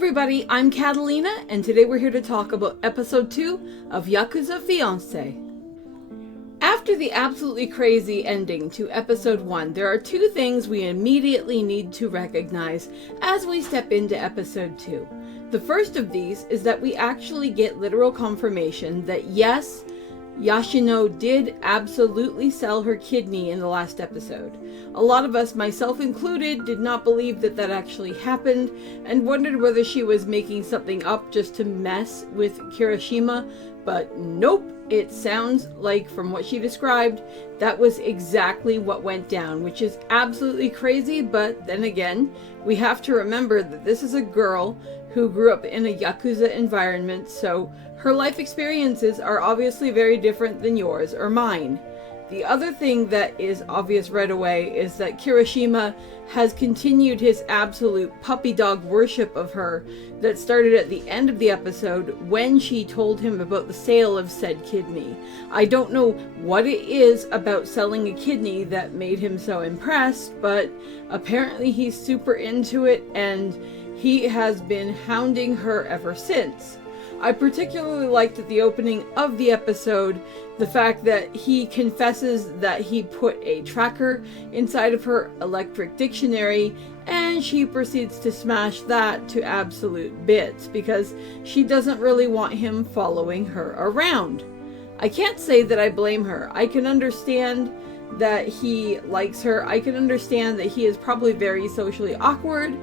everybody, I'm Katallina, and today we're here to talk about episode 2 of Yakuza Fiancee. After the absolutely crazy ending to episode 1, there are two things we immediately need to recognize as we step into episode 2. The first of these is that we actually get literal confirmation that yes, Yoshino did absolutely sell her kidney in the last episode. A lot of us, myself included, did not believe that that actually happened and wondered whether she was making something up just to mess with Kirishama, but nope, it sounds like from what she described, that was exactly what went down, which is absolutely crazy, but then again, we have to remember that this is a girl who grew up in a Yakuza environment, so her life experiences are obviously very different than yours or mine. The other thing that is obvious right away is that Kirishama has continued his absolute puppy dog worship of her that started at the end of the episode when she told him about the sale of said kidney. I don't know what it is about selling a kidney that made him so impressed, but apparently he's super into it and he has been hounding her ever since. I particularly liked at the opening of the episode the fact that he confesses that he put a tracker inside of her electric dictionary and she proceeds to smash that to absolute bits because she doesn't really want him following her around. I can't say that I blame her. I can understand that he likes her. I can understand that he is probably very socially awkward.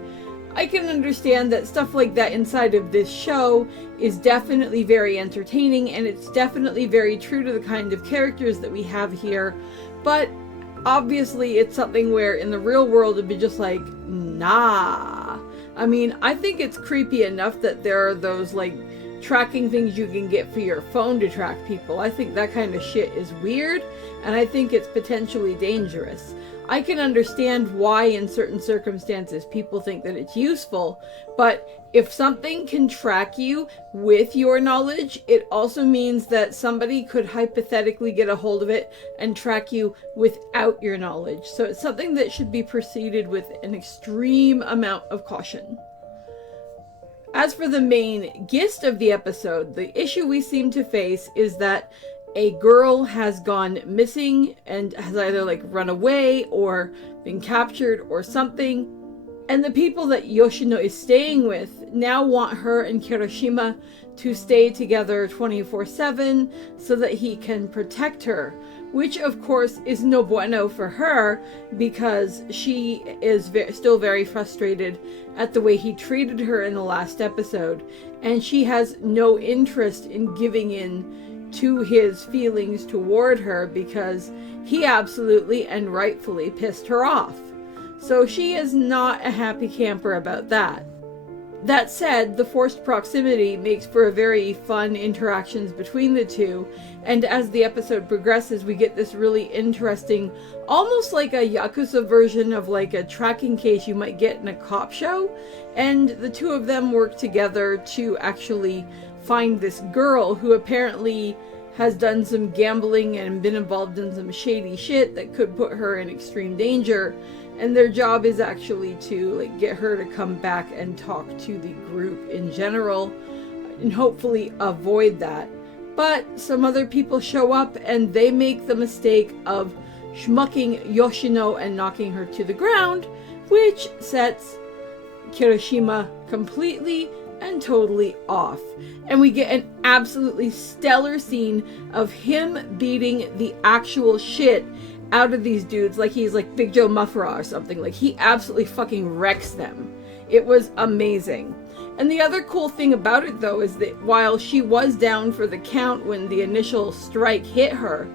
I can understand that stuff like that inside of this show is definitely very entertaining and it's definitely very true to the kind of characters that we have here, but obviously it's something where in the real world it'd be just like, nah. I mean, I think it's creepy enough that there are those like tracking things you can get for your phone to track people. I think that kind of shit is weird and I think it's potentially dangerous. I can understand why in certain circumstances people think that it's useful, but if something can track you with your knowledge, it also means that somebody could hypothetically get a hold of it and track you without your knowledge. So it's something that should be proceeded with an extreme amount of caution. As for the main gist of the episode, the issue we seem to face is that a girl has gone missing and has either like run away or been captured or something. And the people that Yoshino is staying with now want her and Kirishama to stay together 24/7 so that he can protect her. Which of course is no bueno for her because she is still very frustrated at the way he treated her in the last episode. And she has no interest in giving in to his feelings toward her because he absolutely and rightfully pissed her off. So she is not a happy camper about that. That said, the forced proximity makes for a very fun interactions between the two, and as the episode progresses we get this really interesting, almost like a Yakuza version of like a tracking case you might get in a cop show, and the two of them work together to actually find this girl who apparently has done some gambling and been involved in some shady shit that could put her in extreme danger, and their job is actually to like get her to come back and talk to the group in general and hopefully avoid that. But some other people show up and they make the mistake of schmucking Yoshino and knocking her to the ground, which sets Kirishama completely and totally off. And we get an absolutely stellar scene of him beating the actual shit out of these dudes like he's like Big Joe Muffera or something. Like he absolutely fucking wrecks them. It was amazing. And the other cool thing about it though is that while she was down for the count when the initial strike hit her,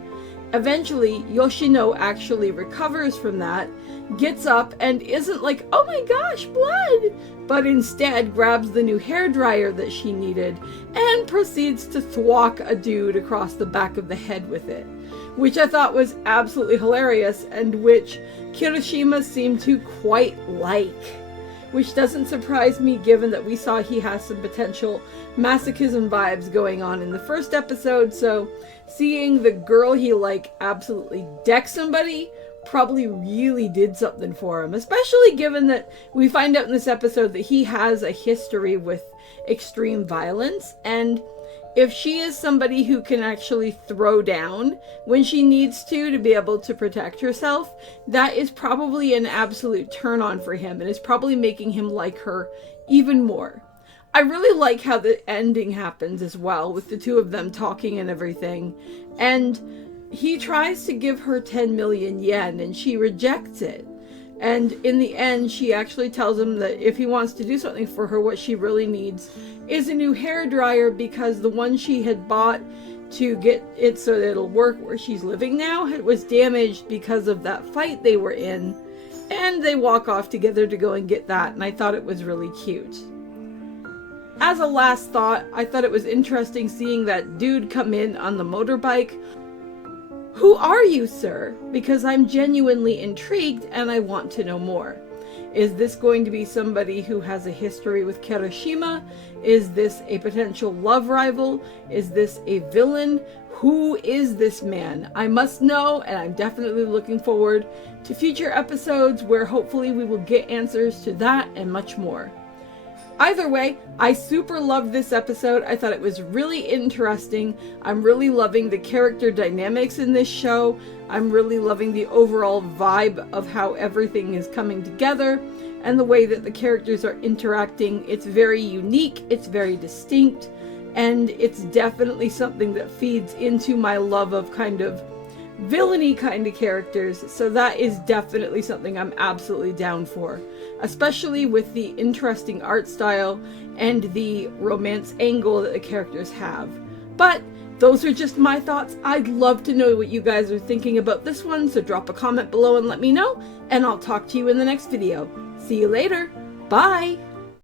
eventually Yoshino actually recovers from that, gets up and isn't like, oh my gosh, blood, but instead grabs the new hairdryer that she needed and proceeds to thwack a dude across the back of the head with it, which I thought was absolutely hilarious and which Kirishama seemed to quite like. Which doesn't surprise me given that we saw he has some potential masochism vibes going on in the first episode, so seeing the girl he like absolutely deck somebody probably really did something for him, especially given that we find out in this episode that he has a history with extreme violence. And if she is somebody who can actually throw down when she needs to be able to protect herself, that is probably an absolute turn on for him and is probably making him like her even more. I really like how the ending happens as well, with the two of them talking and everything. And he tries to give her 10 million yen and she rejects it. And in the end, she actually tells him that if he wants to do something for her, what she really needs is a new hairdryer, because the one she had bought to get it so that it'll work where she's living now, it was damaged because of that fight they were in. And they walk off together to go and get that, and I thought it was really cute. As a last thought, I thought it was interesting seeing that dude come in on the motorbike. Who are you, sir? Because I'm genuinely intrigued and I want to know more. Is this going to be somebody who has a history with Kirishama? Is this a potential love rival? Is this a villain? Who is this man? I must know, and I'm definitely looking forward to future episodes where hopefully we will get answers to that and much more. Either way, I super loved this episode. I thought it was really interesting. I'm really loving the character dynamics in this show. I'm really loving the overall vibe of how everything is coming together and the way that the characters are interacting. It's very unique, it's very distinct, and it's definitely something that feeds into my love of kind of villainy kind of characters. So that is definitely something I'm absolutely down for, especially with the interesting art style and the romance angle that the characters have. But those are just my thoughts. I'd love to know what you guys are thinking about this one, so drop a comment below and let me know, and I'll talk to you in the next video. See you later. Bye!